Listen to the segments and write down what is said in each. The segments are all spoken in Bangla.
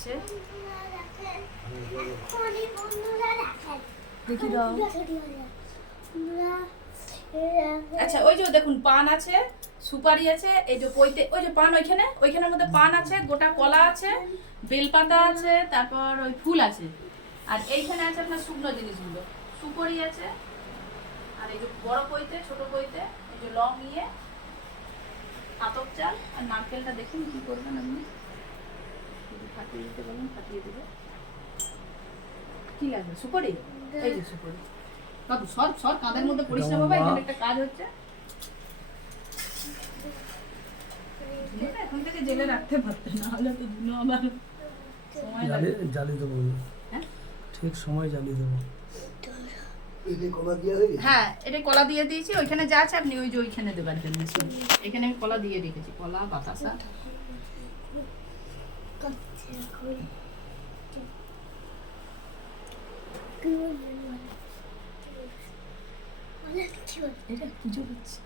যাচ্ছে। দেখি দাও। আচ্ছা ওই যে দেখুন পান আছে, সুপারি আছে, এই যে পইতে ওই যে পান ওইখানের মধ্যে পান আছে, গোটা কলা আছে, বেলপাতা আছে, তারপর ওই ফুল আছে, আর এইখানে আছে আপনার শুকনো জিনিসগুলো, সুপারি আছে, আর এই যে বড় পইতে ছোট পইতে এই যে লং নিয়ে আতপ চাল আর নারকেলটা দেখুন কি করবেন আপনি, ফাটিয়ে দিতে বলুন ফাটিয়ে দেবে। কি লাগবে? সুপারি, এই যে সুপারি। বাবু সর কাঁধের মধ্যে পড়িস না বাবা, এখানে একটা কাজ হচ্ছে। এখন থেকে জেলে রাখতে পারতেন, না হলে তো দুনো আবার সময় লাগে। জ্বালিয়ে দেবো, হ্যাঁ ঠিক সময় জ্বালিয়ে দেবো। হ্যাঁ এটা কলা দিয়ে দিয়েছি, ওইখানে যা আছে আপনি ওই যে ওইখানে দেবার জন্য এখানে আমি কলা দিয়ে রেখেছি, কলা বাতাসা। এটা পুজো হচ্ছে।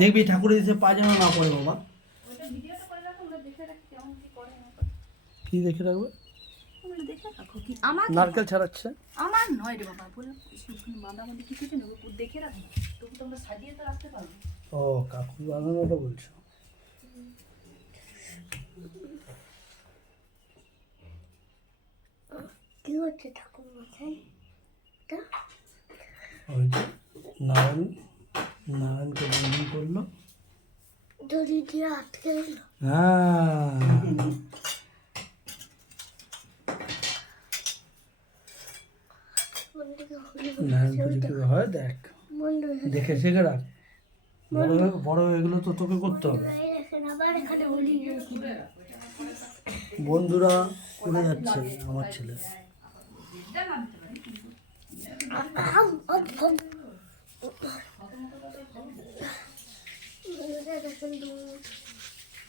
দেখবি ঠাকুরের এসে পা যেন না পড়ে বাবা। কি দেখে রাখবে? নারকেল ছাড়াচ্ছে। আমার নয় রে বাবা, বললাম বাঁধাবাঁধি কিছুতে নেবো, দেখে রাখবো তবু তোমরা সাজিয়ে তো রাখতে পারবো। ও কাকু বাঁধানোটা বলছো? কি হচ্ছে ঠাকুর মশাই? ওই যে নারায়ণকে বন্ধন করলো, দড়ি দিয়ে আটকে দিল। হ্যাঁ নারায়ণ পুজো কি হয় দেখ, দেখে শেখে রাখ। বড় এগুলো তো তোকে করতে হবে। বন্ধুরা উড়ে যাচ্ছে আমার ছেলে।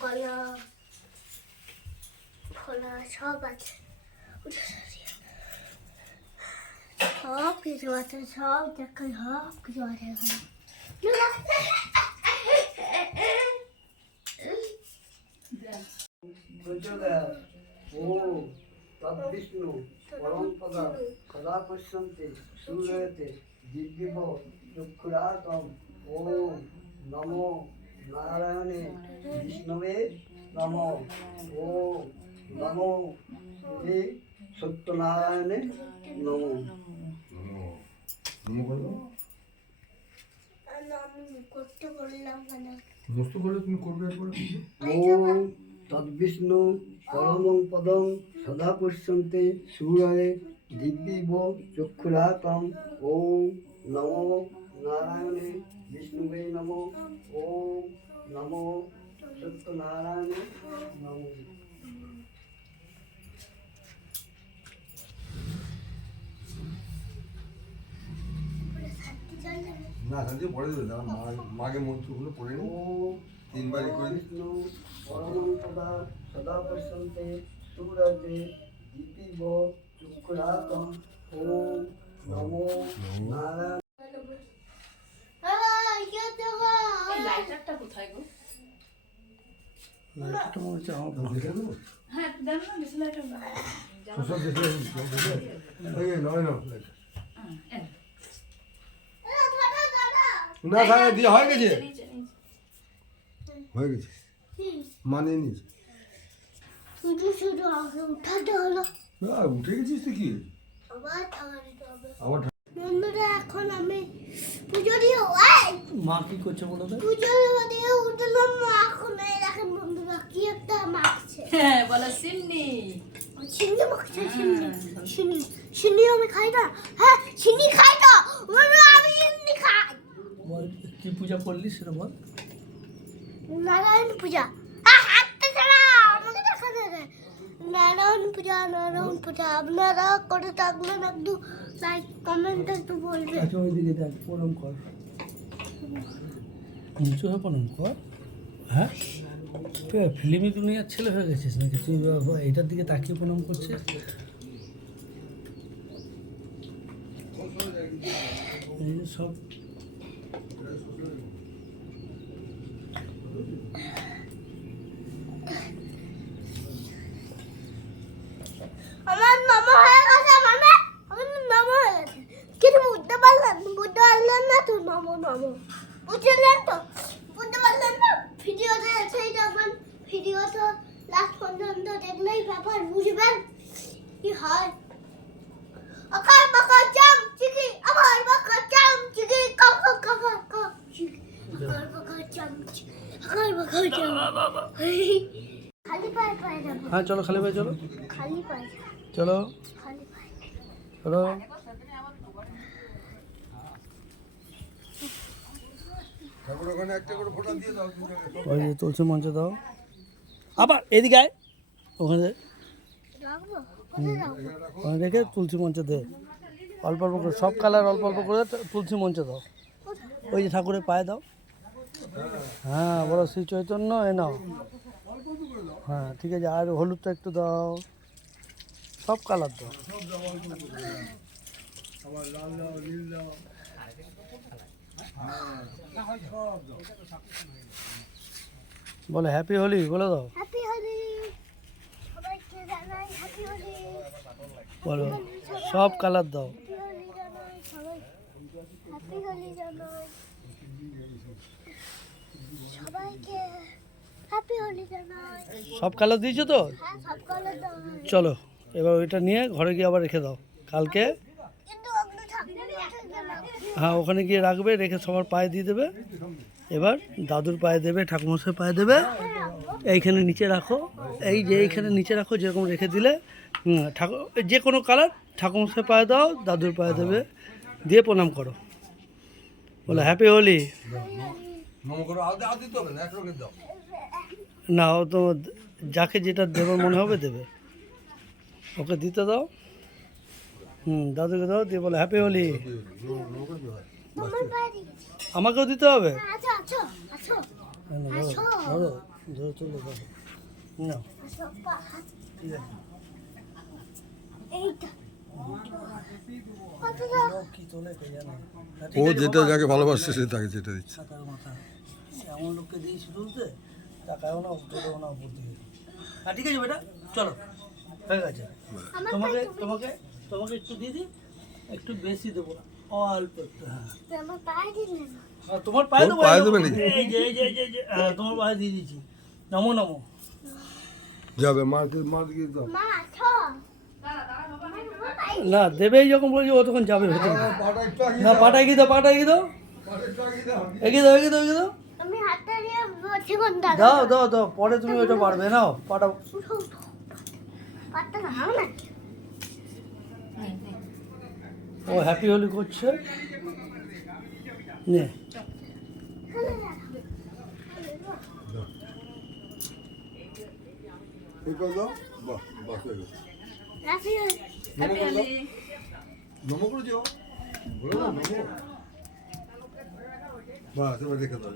কলা ফলা সব আছে, সব কিছু আছে, সব দেখে সব কিছু আছে এখানে। বিষ্ণু পরম পদা সদা পশ্যন্তে সূর্যতে দিব্যিব চক্ষুরাতম ওম নমো নারায়ণে বিষ্ণবে নমো ওম নমো হে সত্যনারায়ণে নমো। করতে বললাম কেন? ওম তদ্বিষ্ণু পরমং পদং সদা পশ্যন্তে সূর্যে দিব্যিব চক্ষুরাতম ওম নমো নারায়ণে বিষ্ণুবে নমো ওম নমো সত্যনারায়ণে নমো। না তাহলে পড়ে দেবে, তারা মাকে মন্ত্রগুলো পড়ে নি, তিনবার করে বিষ্ণু পরমং পদা সদা পশ্যন্তে সূর্যে দিব্যিব চক্ষুরাতম ওম নমো নারায়ণ। লাইটারটা কোথায় গো? লাইটটা মনে হচ্ছে আমার হ্যাঁ দেন না, বেশি লাইটার নয় না সারা দিয়ে হয়ে গেছে, হয়ে গেছে মানে নিয়েছে। শুধু শুধু আগে উঠাতে হলো, না উঠে গেছিস তুই কি আবার থামাতে হবে। আবার বন্ধুরা এখন আমি পুজো দিয়ে মা কি করছে বলো তো? পুজো দিয়ে উঠলাম, এখন এই দেখেন বন্ধুরা কি একটা মাখছে। হ্যাঁ বলো সিন্নি। চিনি মাখছে, চিনি আমি খাই না। হ্যাঁ চিনি খাই তো, আমি চিনি খাই। বল কি পূজা করলি সেটা বল। নারায়ণ পূজা। হাতটা ছাড়া আমাকে দেখা যাবে। নারায়ণ পূজা আপনারা করে থাকবেন, একটু লাইক কমেন্ট একটু বলবেন। আচ্ছা ওইদিকে দেখ প্রণাম কর। নিচু হয়ে প্রণাম কর। হ্যাঁ তুই ফিল্মি দুনিয়ার ছেলে হয়ে গেছিস নাকি? তুই এইটার দিকে তাকিয়ে প্রণাম করছিস। এই যে সব আমার মামা হয়ে গেছে মানে আমার মামা হয়ে গেছে কিন্তু বুঝতে পারলেন না তো মামা বুঝলেন তো বুঝতে পারলেন না ভিডিওতে সেই যাবেন ভিডিওটা লাস্ট পর্যন্ত দেখলেই ব্যাপার বুঝবেন কি হয় আকার বাকার চাম চিকি আমার বাকার চাম চিকি কাকা কাকা কাকা চিকি আকার বাকার চাম চিকি আকার বাকার চাম খালি পায়ে পায়ে যাবো হ্যাঁ চলো খালি ভাই চলো খালি পায়ে চলো খালি পায়ে চলো। তারপর ওখানে একটা করে ফোঁটা দিয়ে দাও দুজনে। ওই যে তুলসী মঞ্চে দাও। আবার এদিকে আয়, ওখানে রাখবো কোথায় রাখবো ওখানে রেখে তুলসী মঞ্চে দে। অল্প অল্প করে সব কালার অল্প অল্প করে তুলসী মঞ্চে দাও। ওই যে ঠাকুরের পায়ে দাও। হ্যাঁ বলো শ্রী চৈতন্য এ নাও। হ্যাঁ ঠিক আছে, আর হলুদটা একটু দাও। সব কালার দাও। আবার লাল দাও, নীল দাও। বলো হ্যাপি হোলি বলে দাও। হ্যাপি হোলি সবাইকে জানাই হ্যাপি হোলি বলো সব কালার দাও। হ্যাপি হোলি জানাই সবাই হ্যাপি হোলি জানাই সবাইকে হ্যাপি হোলি জানাই সব কালার দিয়েছো তো? হ্যাঁ সব কালার দাও চলো এবার ওইটা নিয়ে ঘরে গিয়ে আবার রেখে দাও। কালকে কিন্তু ওগুলো ঠাকুরের কাছে গেলাম হ্যাঁ ওখানে গিয়ে রাখবে, রেখে সবার পায়ে দিয়ে দেবে। এবার দাদুর পায়ে দেবে, ঠাকুমশাই পায়ে দেবে। এইখানে নিচে রাখো, এই যে এইখানে নিচে রাখো যেরকম রেখে দিলে। ঠাকুর যে কোনো কালার ঠাকুমশাই পায়ে দাও, দাদুর পায়ে দেবে, দিয়ে প্রণাম করো। বলো হ্যাপি হোলি। নম করো, আর দিতে হবে না, এক রকম দাও। না ও তো যাকে যেটা দেবার মনে হবে দেবে, ওকে দিতে দাও। দাদুকে দাও, দিয়ে বলো হ্যাপি হোলি। নম করে দিও। তোমার পায়ে দিয়েছি আমাকেও দিতে হবে। আছো আছো আছো ধরো ধরে চলে যাবো না। আছো হাত ঠিক আছে এইটা কত দাও ও কি তোলে কে জানে। ও যেটা যাকে ভালোবাসছে সে তাকে যেটা দিচ্ছে। টাকার মাথা এমন লোককে দিয়েছি তুলতে, টাকাও না উঠতেও না উপর দিকে। ঠিক আছে বেটা চলো হয়ে গেছে। আমার তোমাকে তোমাকে তোমাকে একটু দিয়ে দিই, একটু বেশি দেবো না, অল্প একটু। হ্যাঁ আমার পায়ে দিলে না তোমার পায়ে তোর দেবো। পায়ে দেবে নাকি? এই যে এই যে এই যে, এই যে, হ্যাঁ তোমার পায়ে দিয়ে দিয়েছি। নমো নমো। যাবে মার দিয়ে দাও। মা আছো না দেবেই যখন বলেছি ও তখন যাবে ভেতরে। পাটা একটু আগে না পাটাই গিয়ে দাও, পাটাই গিয়ে দাও, পাটা একটু আগে দাও। এগিয়ে দাও, এগিয়ে দাও, এগিয়ে দাও। আমি হাতটা নিয়ে বলছি কোন দাদা দাও দাও দাও, পরে তুমি ওইটা পারবে। নাও পাটা। পাতটা না হাও না ও হ্যাপি হোলি করছে। নে এই করে দাও। বাহ বাহ হয়ে গেছে। রাফি হ্যাপি হোলি। নম করে দিও। বলো না নম। বাহ এবার রেখে দাও।